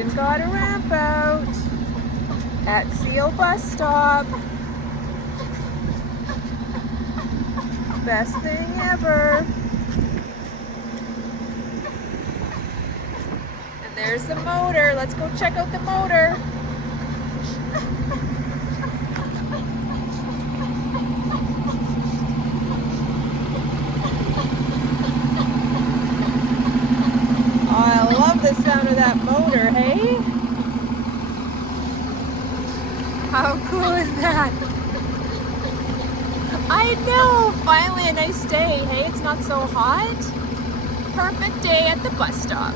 even got a ramp out at Seel bus stop. Best thing ever. And there's the motor. Let's go check out the motor. Oh, I love the sound of that motor, hey? How cool is that? I know! Finally a nice day, hey? It's not so hot. Perfect day at the bus stop.